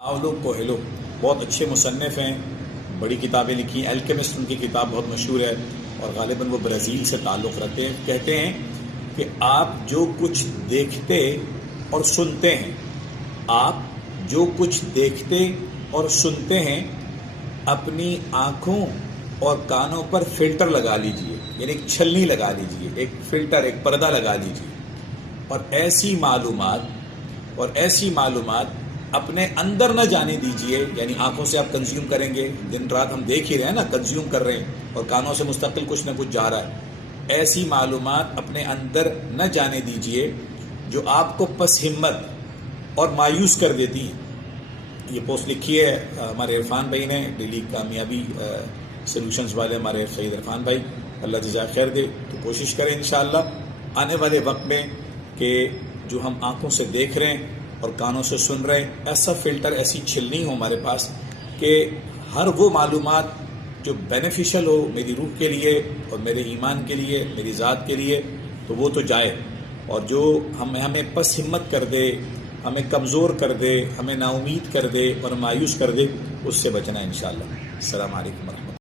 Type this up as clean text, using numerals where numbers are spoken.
Paolo کویلو بہت اچھے مصنف ہیں، بڑی کتابیں لکھی ہیں۔ الکیمسٹ ان کی کتاب بہت مشہور ہے اور غالباً وہ برازیل سے تعلق رکھتے ہیں۔ کہتے ہیں کہ آپ جو کچھ دیکھتے اور سنتے ہیں، آپ جو کچھ دیکھتے اور سنتے ہیں، اپنی آنکھوں اور کانوں پر فلٹر لگا لیجئے، یعنی ایک چھلنی لگا لیجئے، ایک فلٹر، ایک پردہ لگا لیجئے، اور ایسی معلومات اپنے اندر نہ جانے دیجئے۔ یعنی آنکھوں سے آپ کنزیوم کریں گے، دن رات ہم دیکھ ہی رہے ہیں نا، کنزیوم کر رہے ہیں، اور کانوں سے مستقل کچھ نہ کچھ جا رہا ہے۔ ایسی معلومات اپنے اندر نہ جانے دیجئے جو آپ کو پس ہمت اور مایوس کر دیتی ہیں۔ یہ پوسٹ لکھی ہے ہمارے عرفان بھائی نے، ڈیلی کامیابی سلوشنز والے ہمارے سید عرفان بھائی، اللہ جزائے خیر دے۔ تو کوشش کریں انشاءاللہ آنے والے وقت میں کہ جو ہم آنکھوں سے دیکھ رہے ہیں اور کانوں سے سن رہے ہیں، ایسا فلٹر، ایسی چھلنی ہو ہمارے پاس کہ ہر وہ معلومات جو بینیفیشل ہو میری روح کے لیے اور میرے ایمان کے لیے، میری ذات کے لیے، تو وہ تو جائے، اور جو ہمیں پس ہمت کر دے، ہمیں کمزور کر دے، ہمیں نا امید کر دے اور مایوس کر دے، اس سے بچنا انشاءاللہ۔ السلام علیکم ورحمۃ اللہ۔